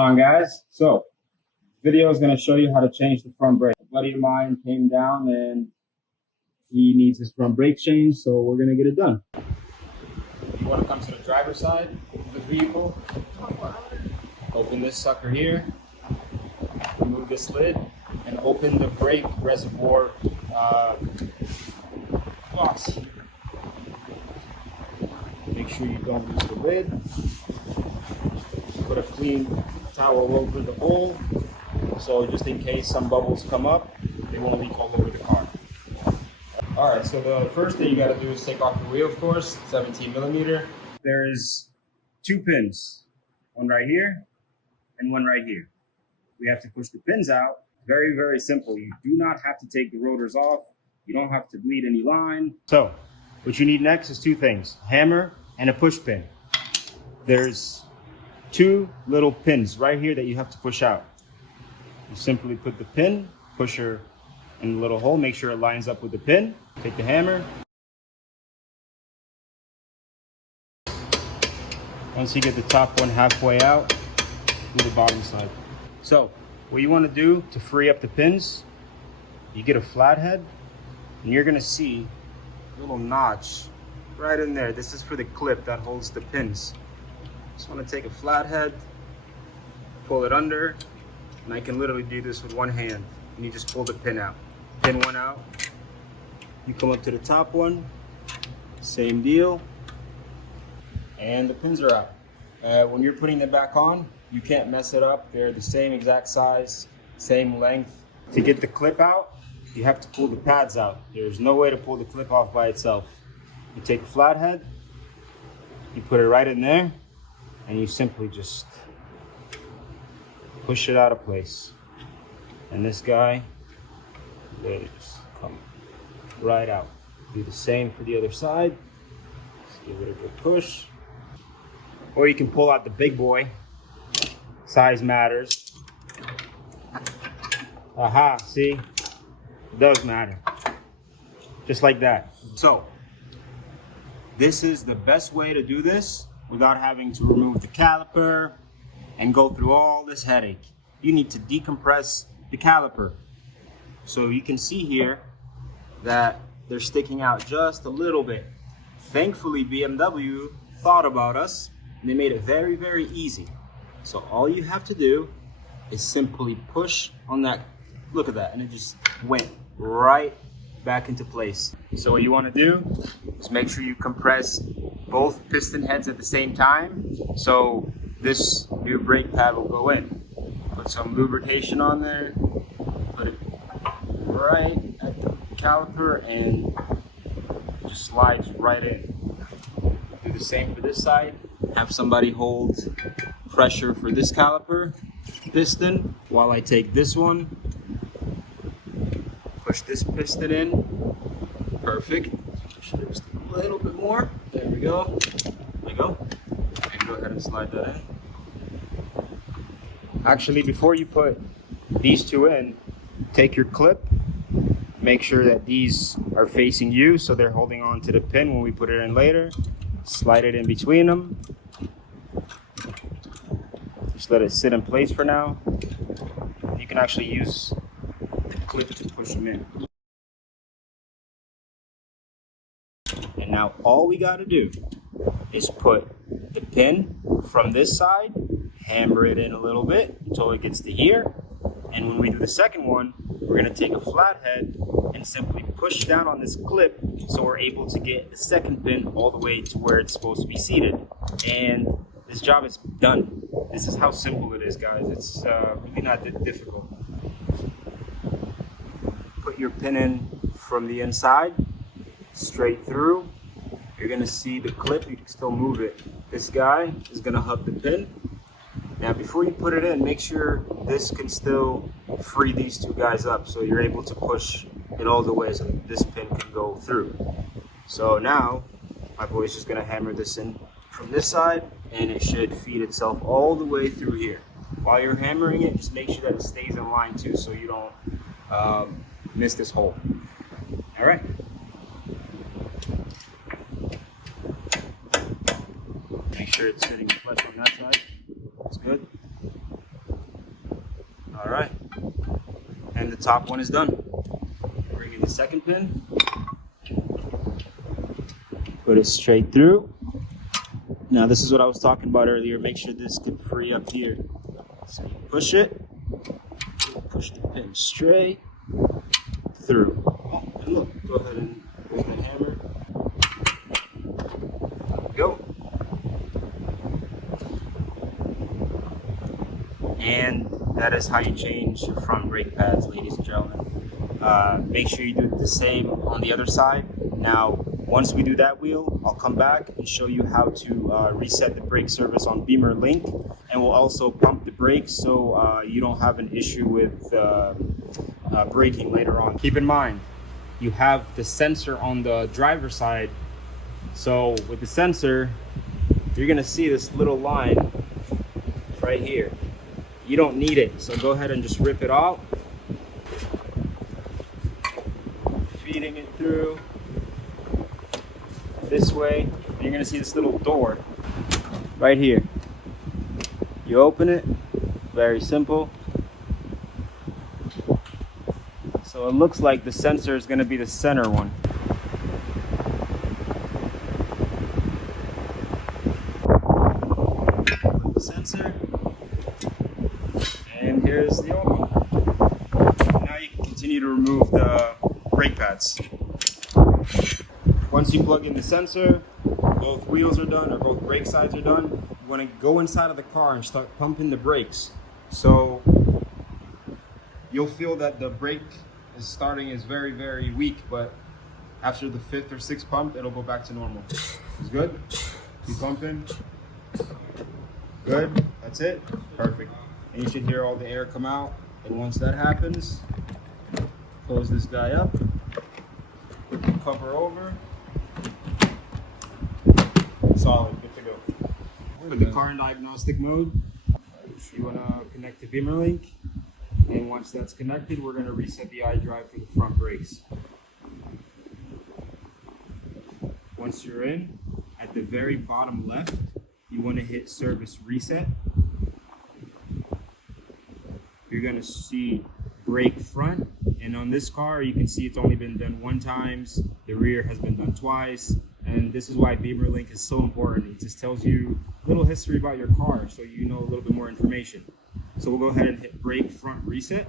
going on, guys? So, video is going to show you how to change the front brake. A buddy of mine came down and he needs his front brake changed, so we're going to get it done. You want to come to the driver's side of the vehicle, open this sucker here, remove this lid, and open the brake reservoir box. Make sure you don't lose the lid. Put a clean towel over the hole, so just in case some bubbles come up, they won't leak all over the car. Alright, so the first thing you got to do is take off the wheel, of course, 17mm. There's two pins, one right here and one right here. We have to push the pins out. Very, very simple. You do not have to take the rotors off. You don't have to bleed any line. So, what you need next is two things, hammer and a push pin. There's two little pins right here that you have to push out. You simply put the pin, pusher in the little hole, make sure it lines up with the pin. Take the hammer. Once you get the top one halfway out, do the bottom side. So, what you want to do to free up the pins, you get a flathead, and you're gonna see a little notch right in there. This is for the clip that holds the pins. Just want to take a flathead, pull it under, and I can literally do this with one hand. And you just pull the pin out. Pin one out. You come up to the top one, same deal, and the pins are out. When you're putting them back on, you can't mess it up. They're the same exact size, same length. To get the clip out, you have to pull the pads out. There's no way to pull the clip off by itself. You take a flathead, you put it right in there, and you simply just push it out of place. And this guy, literally just come right out. Do the same for the other side. Just give it a good push. Or you can pull out the big boy. Size matters. Aha, see? It does matter. Just like that. So, this is the best way to do this without having to remove the caliper and go through all this headache. You need to decompress the caliper. So you can see here that they're sticking out just a little bit. Thankfully, BMW thought about us and they made it very, very easy. So all you have to do is simply push on that. Look at that, and it just went right back into place. So what you want to do is make sure you compress both piston heads at the same time, so this new brake pad will go in. Put some lubrication on there, put it right at the caliper, and it just slides right in. Do the same for this side. Have somebody hold pressure for this caliper piston while I take this one. Push this piston in. Perfect. Push it just a little bit more. There we go. There we go. And go ahead and slide that in. Actually, before you put these two in, take your clip. Make sure that these are facing you so they're holding on to the pin when we put it in later. Slide it in between them. Just let it sit in place for now. You can actually use the clip to push them in. And now all we got to do is put the pin from this side, hammer it in a little bit until it gets to here. And when we do the second one, we're going to take a flathead and simply push down on this clip so we're able to get the second pin all the way to where it's supposed to be seated. And this job is done. This is how simple it is, guys. It's really not that difficult. Put your pin in from the inside, straight through. You're gonna see the clip, you can still move it. This guy is gonna hug the pin. Now before you put it in, make sure this can still free these two guys up so you're able to push it all the way so that this pin can go through. So now, my boy's just gonna hammer this in from this side and it should feed itself all the way through here. While you're hammering it, just make sure that it stays in line too so you don't miss this hole. All right. Make sure it's sitting flush on that side. That's good. All right, and the top one is done. Bring in the second pin, put it straight through. Now this is what I was talking about earlier. Make sure this can free up here. So you push it, push the pin straight through. Oh, and look, go ahead and use that hammer. Go. And that is how you change your front brake pads, ladies and gentlemen. Make sure you do the same on the other side. Now, once we do that wheel, I'll come back and show you how to reset the brake service on Beamer Link, and we'll also pump the brakes so you don't have an issue with braking later on. Keep in mind, you have the sensor on the driver's side. So with the sensor, you're gonna see this little line right here. You don't need it, so go ahead and just rip it out. Feeding it through this way, and you're gonna see this little door right here. You open it, very simple. So it looks like the sensor is gonna be the center one. Put the sensor, and here's the old one. Now you can continue to remove the brake pads. Once you plug in the sensor, both wheels are done, or both brake sides are done. You want to go inside of the car and start pumping the brakes. So you'll feel that the brake is starting is very, very weak, but after the 5th or 6th pump, it'll go back to normal. It's good? Keep pumping. Good, that's it, perfect. And you should hear all the air come out. And once that happens, close this guy up, put the cover over. Solid, good to go. Put the car in diagnostic mode. You want to connect to Beamer Link, and once that's connected, we're going to reset the iDrive for the front brakes. Once you're in, at the very bottom left, you want to hit service reset. You're going to see brake front, and on this car you can see it's only been done 1 time. The rear has been done twice. And this is why Beamer Link is so important. It just tells you a little history about your car, so you know a little bit more information. So we'll go ahead and hit brake front reset.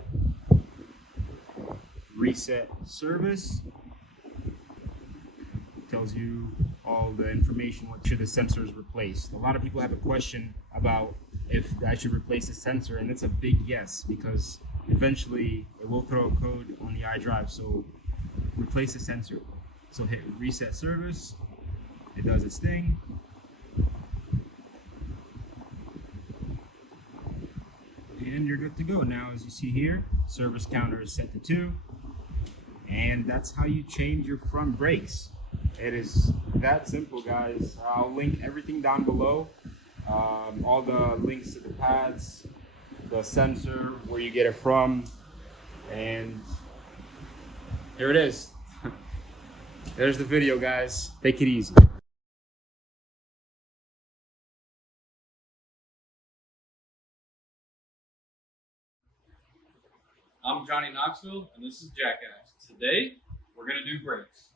Reset service. It tells you all the information, what should the sensors replace. A lot of people have a question about if I should replace the sensor, and it's a big yes, because eventually it will throw a code on the iDrive, so replace the sensor. So hit reset service, it does its thing. And you're good to go. Now, as you see here, service counter is set to 2. And that's how you change your front brakes. It is that simple, guys. I'll link everything down below. All the links to the pads, the sensor, where you get it from. And here it is. There's the video, guys. Take it easy. I'm Johnny Knoxville, and this is Jackass. Today, we're going to do brakes.